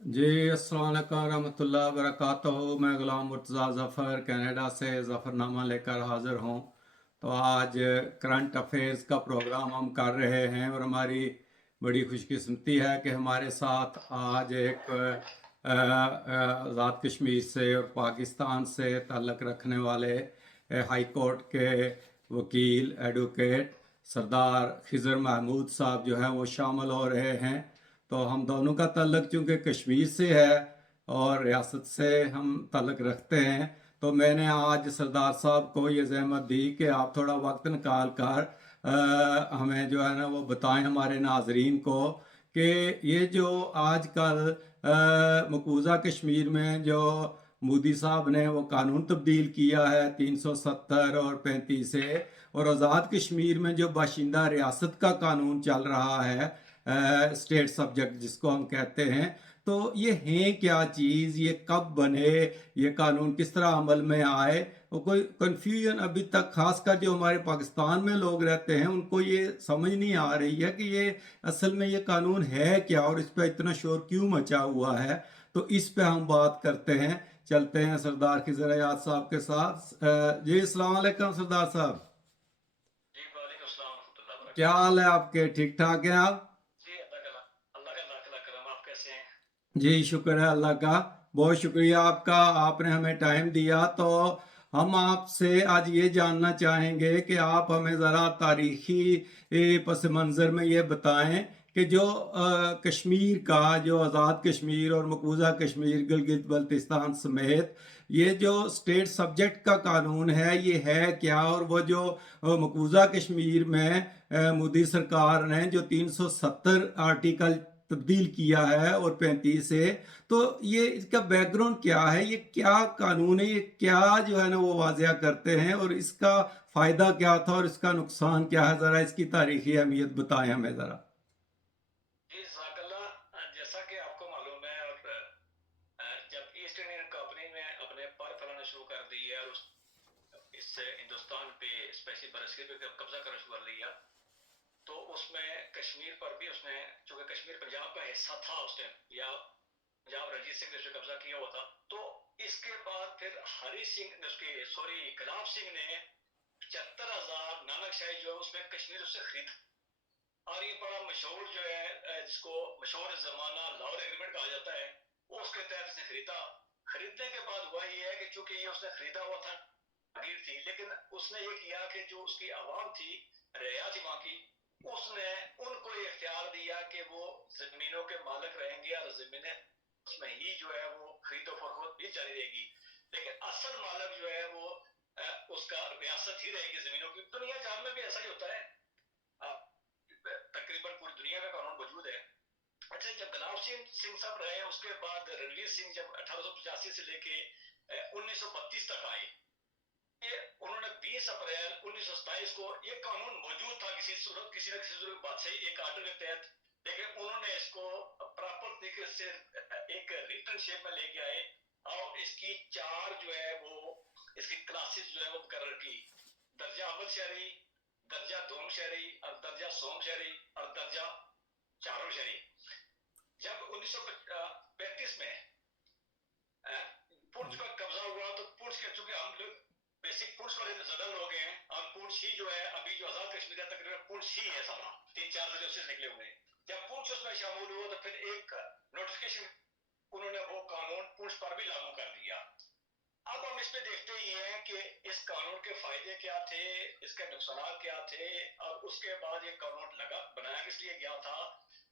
جی السلام علیکم ورحمۃ اللہ وبرکاتہ. میں غلام مرتضیٰ ظفر کینیڈا سے ظفرنامہ لے کر حاضر ہوں. تو آج کرنٹ افیئرز کا پروگرام ہم کر رہے ہیں اور ہماری بڑی خوش قسمتی ہے کہ ہمارے ساتھ آج ایک آزاد کشمیر سے اور پاکستان سے تعلق رکھنے والے ہائی کورٹ کے وکیل ایڈوکیٹ سردار خضر محمود صاحب جو ہیں وہ شامل ہو رہے ہیں. تو ہم دونوں کا تعلق چونکہ کشمیر سے ہے اور ریاست سے ہم تعلق رکھتے ہیں، تو میں نے آج سردار صاحب کو یہ زحمت دی کہ آپ تھوڑا وقت نکال کر ہمیں جو ہے نا وہ بتائیں ہمارے ناظرین کو کہ یہ جو آج کل مقبوضہ کشمیر میں جو مودی صاحب نے وہ قانون تبدیل کیا ہے 370 اور 35 سے، اور آزاد کشمیر میں جو باشندہ ریاست کا قانون چل رہا ہے اسٹیٹ سبجیکٹ جس کو ہم کہتے ہیں، تو یہ ہیں کیا چیز، یہ کب بنے، یہ قانون کس طرح عمل میں آئے. اور کوئی کنفیوژن ابھی تک خاص کر جو ہمارے پاکستان میں لوگ رہتے ہیں ان کو یہ سمجھ نہیں آ رہی ہے کہ یہ اصل میں یہ قانون ہے کیا اور اس پہ اتنا شور کیوں مچا ہوا ہے. تو اس پہ ہم بات کرتے ہیں. چلتے ہیں سردار خضر حیات صاحب کے ساتھ. جی السلام علیکم سردار صاحب. جی وعلیکم السلام ورحمۃ اللہ کیا وبرکاتہ. حال ہے آپ کے؟ ٹھیک ٹھاک ہیں آپ؟ جی اللہ کا لاکھ لاکھ کرم. آپ کیسے ہیں؟ جی شکر ہے اللہ کا. بہت شکریہ آپ کا، آپ نے ہمیں ٹائم دیا. تو ہم آپ سے آج یہ جاننا چاہیں گے کہ آپ ہمیں ذرا تاریخی پس منظر میں یہ بتائیں کہ جو کشمیر کا جو آزاد کشمیر اور مقبوضہ کشمیر گلگت بلتستان سمیت یہ جو اسٹیٹ سبجیکٹ کا قانون ہے یہ ہے کیا، اور وہ جو مقبوضہ کشمیر میں مودی سرکار نے جو 370 آرٹیکل تبدیل کیا ہے اور 35 سے، تو یہ اس کا بیک گراؤنڈ کیا ہے، یہ کیا قانون ہے، یہ کیا جو ہے نا وہ واضح کرتے ہیں اور اس کا فائدہ کیا تھا اور اس کا نقصان کیا ہے، ذرا اس کی تاریخی اہمیت بتائیں ہمیں ذرا. جی جزاک اللہ. جیسا کہ آپ کو معلوم ہے اور جب ایسٹ انڈین کمپنی نے اپنے پر پھیلانا شروع کر دی ہے اور اس سے ہندوستان پہ اسپیشلی برصغیر پہ قبضہ کرنا شروع کر لیا، تو اس میں کشمیر پر بھی اس نے، چونکہ کشمیر پنجاب کا حصہ تھا اس ٹائم، یا پنجاب رنجیت سنگھ نے اس پہ قبضہ کیا ہوا تھا، تو اس کے بعد پھر ہری سنگھ نے گلاب سنگھ نے 75,000 نانک شاہی جو ہے اس میں کشمیر اس سے خرید. اور یہ بڑا مشہور جو ہے جس کو مشہور زمانہ لاہور ایگریمنٹ کہا جاتا ہے، وہ اس کے تحت اس نے خریدا. خریدنے کے بعد ہوا یہ ہے کہ چونکہ یہ اس نے خریدا ہوا تھا گیر تھی، لیکن اس نے یہ کیا کہ جو اس کی عوام تھی، رعایا تھی وہاں کی، اس نے ان کو یہ اختیار دیا کہ وہ زمینوں کے مالک رہیں گے اور زمینیں اس میں ہی جو ہے وہ خرید و فروخت بھی جاری رہے گی، لیکن اصل مالک جو ہے وہ اس کا ریاست ہی رہے گی زمینوں کی. دنیا جان میں بھی ایسا ہی ہوتا ہے، تقریباً پوری دنیا میں قانون موجود ہے. اچھا، جب گلاب سنگھ صاحب رہے اس کے بعد رنویر سنگھ جب 1885 سے لے کے 1932 تک آئے، انہوں نے 20 اپریل 1927 کو یہ قانون موجود تھا کسی صورت کسی نہ کسی صورت بات سے ایک آرڈر کے تحت، لیکن انہوں نے اس کو پراپر طریقے سے ایک ریٹن شیپ میں لے کے آئے اور اس کی چار جو ہے وہ اس کی کلاسز جو ہے وہ مقرر کی: درجہ اول شہری، درجہ دوم شہری اور درجہ سوم شہری اور درجہ چاروں شہری. جب 1935 میں پونچھ کا قبضہ ہوا تو پونچھ کے، چونکہ ہم لوگ بیسک پونچھ والے زیادہ لوگ ہیں اور پونچھ ہی جو ہے ابھی جو آزاد کشمیر ہے تقریباً پونچھ ہی ہے سارا، 3-4 ضلع سے نکلے ہوئے ہیں. جب پونچھ اس میں شامل ہوا تو پھر ایک نوٹیفکیشن انہوں نے وہ قانون پونچھ پر بھی لاگو کر دیا. اب ہم اس پہ دیکھتے ہی ہیں کہ اس قانون کے فائدے کیا تھے، اس کے نقصانات کیا تھے، اور اس کے بعد یہ قانون بنایا کس لیے گیا تھا،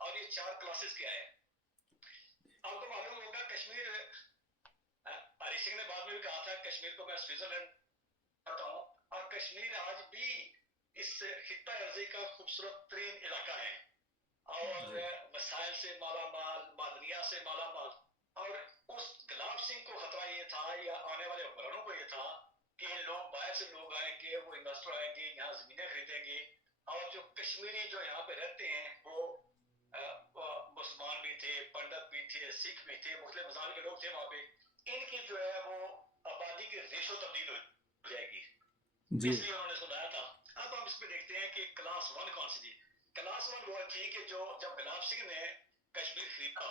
اور یہ چار کلاسز کیا ہے. آپ کو معلوم ہوگا کشمیر، ہری سنگھ نے بعد میں بھی کہا تھا کشمیر کو میں سوئٹزرلینڈ کہتا ہوں، اور کشمیر آج بھی اس خطہ ارضی کا خوبصورت ترین علاقہ ہے اور جی وسائل سے مالا مال، معدنیات سے مالا مال. اور اس گلاب سنگھ کو خطرہ یہ تھا یا آنے والے حکمرانوں کو یہ تھا کہ لوگ باہر سے لوگ آئیں گے، وہ انویسٹر آئیں گے، یہاں زمینیں خریدیں گے، اور جو کشمیری جو یہاں پہ رہتے ہیں وہ مسلمان بھی تھے، پنڈت بھی تھے، سکھ بھی تھے، مختلف مذاہب کے لوگ تھے وہاں پہ، ان کی جو ہے وہ آبادی کی ریشو تبدیل ہو جائے گی، جی اس لیے انہوں نے اس کو لایا تھا. اب ہم اس پہ دیکھتے ہیں کہ کلاس ون کون سی تھی. کلاس ون وہ تھی کہ جو جب گلاب سنگھ نے کشمیر خریدا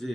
جی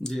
جی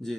جی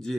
جی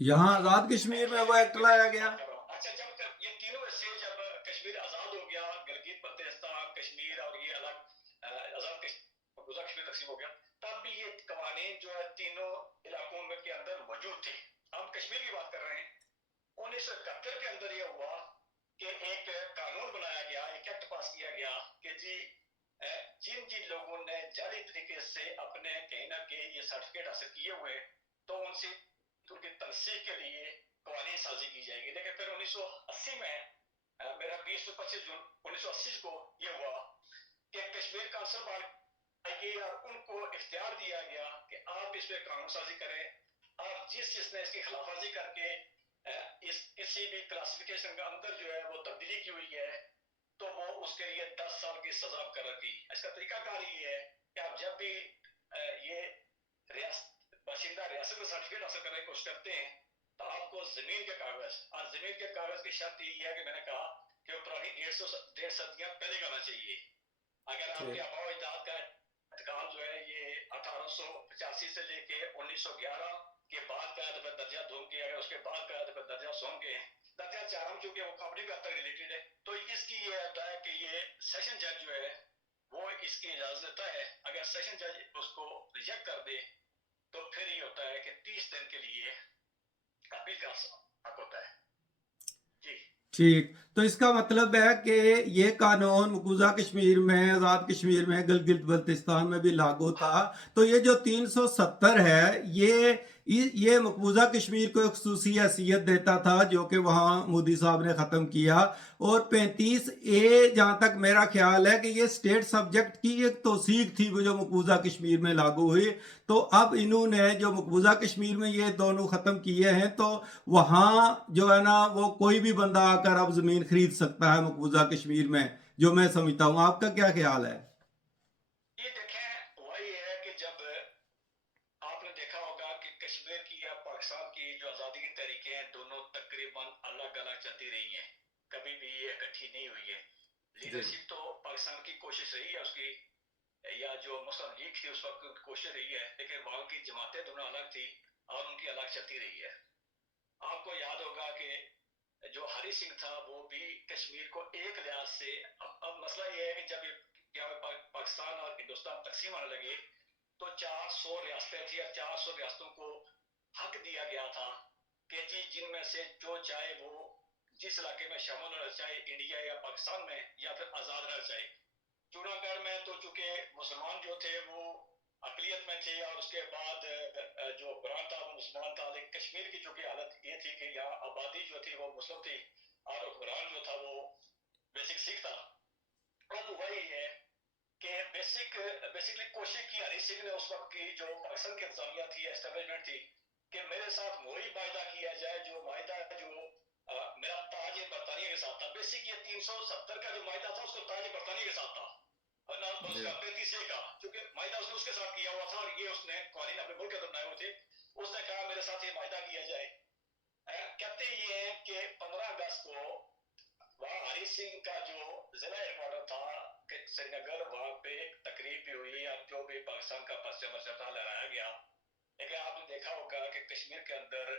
یہاں آزاد کشمیر میں وہ ایکٹ لایا گیا. اچھا، جب یہ تینوں حصے جب کشمیر آزاد ہو گیا، گلگت بلتستان، کشمیر اور یہ الگ آزاد کشمیر تقسیم ہو گیا، تب بھی یہ قوانین جو ہے تینوں علاقوں میں کے اندر موجود تھے. ہم کشمیر کی بات کر رہے ہیں. 1971 کے اندر یہ ہوا کہ ایک قانون بنایا گیا، ایک ایکٹ پاس کیا گیا کہ جی جن لوگوں نے جعلی طریقے سے اپنے کہیں نہ کہیں یہ سرٹیفکیٹ حاصل کیے ہوئے تو ان سے تو ان کی تنسیق کے لیے قوانین سازی کی جائے گی. لیکن پھر 1980 میں میرا 20-25 جون 1980 کو یہ ہوا کہ کشمیر کونسل بنائی گئی اور ان کو اختیار دیا گیا کہ آپ اس پہ قانون سازی کریں. آپ جس نے اس کی خلاف ورزی کر کے اس کسی بھی کلاسیفیکیشن کا اندر جو ہے وہ تبدیلی کی ہوئی ہے تو وہ اس کے لیے 10 سال کی سزا مقرر کی. اس کا طریقہ کار یہ ہے کہ آپ جب بھی یہ باشندہ ریاست کا سرٹیفکیٹ حاصل کرنے کی کوشش کرتے ہیں تو آپ کو زمین کے کاغذ، اور زمین کے کاغذ کی شرط یہ ہے کہ میں نے کہا کہ وہ پرانی 150 صدیاں پہلے کا ہونا چاہیے. اگر آپ کے آباء و اجداد کا انتقال جو ہے یہ 1885 سے لے کے 1911 کے بعد کا ہے تو پھر درجہ دوم کے، اگر اس کے بعد کا ہے تو پھر درجہ سوم کے ہیں. درجہ چارم چونکہ وہ کمپنی کا تک ریلیٹڈ ہے تو اس کی یہ ہوتا ہے کہ یہ سیشن جج جو ہے وہ اس کی اجازت دیتا ہے. اگر سیشن جج اس کو ریجیکٹ کر دے تو پھر یہ ہوتا ہے کہ 30 دن کے لیے اپیل کا حق ہوتا ہے. جی ٹھیک، تو اس کا مطلب ہے کہ یہ قانون مقبوضہ کشمیر میں، آزاد کشمیر میں، گلگت بلتستان میں بھی لاگو تھا. تو یہ جو 370 ہے یہ مقبوضہ کشمیر کو ایک خصوصی حیثیت دیتا تھا جو کہ وہاں مودی صاحب نے ختم کیا. اور 35A جہاں تک میرا خیال ہے کہ یہ اسٹیٹ سبجیکٹ کی ایک توثیق تھی وہ جو مقبوضہ کشمیر میں لاگو ہوئی. تو اب انہوں نے جو مقبوضہ کشمیر میں یہ دونوں ختم کیے ہیں تو وہاں جو ہے نا وہ کوئی بھی بندہ آ کر اب زمین خرید سکتا ہے مقبوضہ کشمیر میں، جو میں سمجھتا ہوں. آپ کا کیا خیال ہے؟ یہ دیکھیں وہی ہے کہ جب آپ نے دیکھا ہوگا کہ کشمیر کی یا پاکستان کی جو آزادی کی تحریکیں ہیں دونوں تقریباً الگ الگ چلتی رہی ہیں، کبھی بھی یہ اکٹھی نہیں ہوئی ہے. لیڈرشپ تو پاکستان کی کوشش رہی ہے اس کی، یا جو مسلم لیگ تھی اس وقت کوشش رہی ہے، لیکن وہاں کی جماعتیں دونوں الگ تھی اور ان کی الگ چلتی رہی ہے. آپ کو یاد ہوگا کہ جو ہری سنگھ تھا وہ بھی کشمیر کو ایک لحاظ سے، اب مسئلہ یہ ہے کہ جب پاکستان اور ہندوستان تقسیم ہونے لگے تو 400 ریاستیں تھیں اور 400 ریاستوں کو حق دیا گیا تھا کہ جی جن میں سے جو چاہے وہ جس علاقے میں شامل ہونا چاہے، انڈیا یا پاکستان میں، یا پھر آزاد رہنا چاہے. چوڑا گڑھ میں تو چونکہ مسلمان جو تھے وہ اقلیت میں تھے اور اس کے بعد جو حکمران تھا وہ مسلمان تھا، لیکن کشمیر کی چونکہ حالت یہ تھی کہ یہاں آبادی جو تھی وہ مسلم تھی اور حکمران جو تھا وہ بیسک سکھ تھا. اب وہی ہے کہ بیسکلی کوشش کی ہری سنگھ نے اس وقت کی جو پاکستان کی انتظامیہ تھی، اسٹیبلشمنٹ تھی، کہ میرے ساتھ وہی معاہدہ کیا جائے جو معاہدہ جو میرا تاج برطانیہ کے ساتھ تھا. بیسک یہ 370 کا جو معاہدہ تھا اس کو تاج برطانیہ کے ساتھ تھا، اور نہ اس کا 35A کا، چونکہ معاہدہ اس نے اس کے ساتھ کیا ہوا تھا اور یہ اس نے قوانین اپنے ملک کے اندر بنائے ہوئے تھے. اس نے کہا میرے ساتھ یہ معاہدہ کیا جائے. کہتے یہ ہیں کہ 15 اگست کو وہاں ہری سنگھ کا جو ضلع ہیڈکوارٹر تھا سری نگر، وہاں پہ ایک تقریب بھی ہوئی اور جو بھی پاکستان کا پرچم تھا لہرایا گیا. لیکن آپ نے دیکھا ہوگا کہ کشمیر کے اندر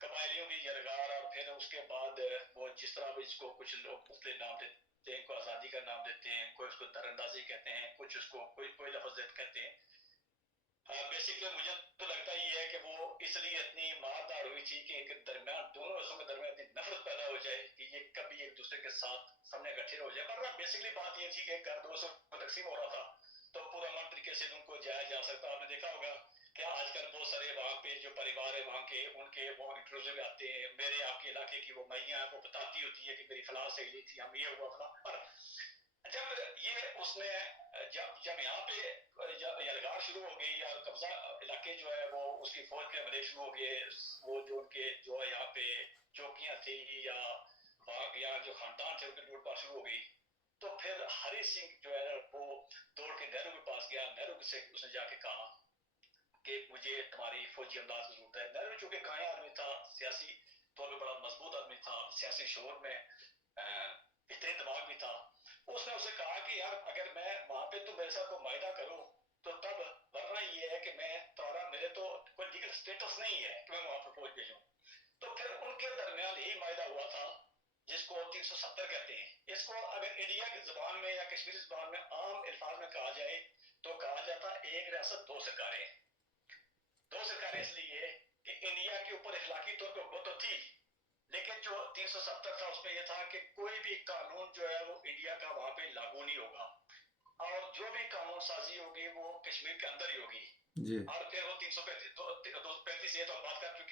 قبائلیوں کی یلغار، اور پھر اس کے بعد وہ جس طرح بھی اس کو کچھ لوگ مختلف نام دیتے ہیں، کوئی آزادی کا نام دیتے ہیں، کوئی اس کو در اندازی کہتے ہیں، کچھ اس کو کوئی لفظ کہتے ہیں. بیسکلی مجھے تو لگتا ہی ہے کہ وہ اس لیے اتنی مار دار ہوئی تھی کہ ان کے درمیان، دونوں رسوں کے درمیان اتنی نفرت پیدا ہو جائے کہ یہ کبھی ایک دوسرے کے ساتھ سامنے اکٹھے ہو جائے. ورنہ بیسکلی بات یہ تھی کہ گھر 200 تقسیم ہو رہا تھا تو پورا من طریقے سے ان کو جایا جا سکتا. آپ نے دیکھا ہوگا کہ آج کل بہت سارے وہاں پہ جو پریوار ہے وہاں کے، ان کے وہ انٹرویو آتے ہیں، میرے آپ کے علاقے کی وہ میاں وہ بتاتی ہوتی ہے کہ میری فلاں سہیلی تھی، ہم یہ ہوا فلاں. جب یہ اس نے جب یہاں پہ یلغار شروع ہو گئی اور قبضہ علاقے جو ہے وہ اس کی فوج کے حملے شروع ہو گئے، وہ جو ان کے جو ہے یہاں پہ چوکیاں تھیں یا جو خاندان تھے ان کی لوٹ پاٹ شروع ہو گئی. تو پھر ہری سنگھ جو ہے وہ دوڑ کے نہرو کے پاس گیا. نہرو سے اس نے جا کے کہا کہ مجھے تمہاری فوجی امداد کی ضرورت ہے. نہرو چونکہ قائم آدمی تھا، سیاسی طور پہ بڑا مضبوط آدمی تھا، سیاسی شعور میں بہترین دماغ بھی تھا. اس نے اسے کہا کہ یار اگر میں وہاں پہ تو میرے ساتھ کوئی معاہدہ کرو تو تب، ورنہ یہ ہے کہ میں تمہارا، میرے تو کوئی لیگل سٹیٹس نہیں ہے کہ میں وہاں پہ فوج بھیجوں. تو پھر ان کے درمیان یہی معاہدہ ہوا تھا جس کو 370 کہتے ہیں. اس کو اگر انڈیا کی زبان میں یا کشمیری زبان میں عام الفاظ میں کہا جائے تو کہا جاتا ایک ریاست دو سرکاریں. دو سرکاریں اس لیے کہ انڈیا کے اوپر اخلاقی طور پہ حکومت تو تھی، لیکن جو 370 تھا اس میں یہ تھا کہ کوئی بھی قانون جو ہے وہ انڈیا کا وہاں پہ لاگو نہیں ہوگا، اور جو بھی قانون سازی ہوگی وہ کشمیر کے اندر ہی ہوگی. جی اور پھر وہ 335 یہ تو بات کر چکے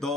2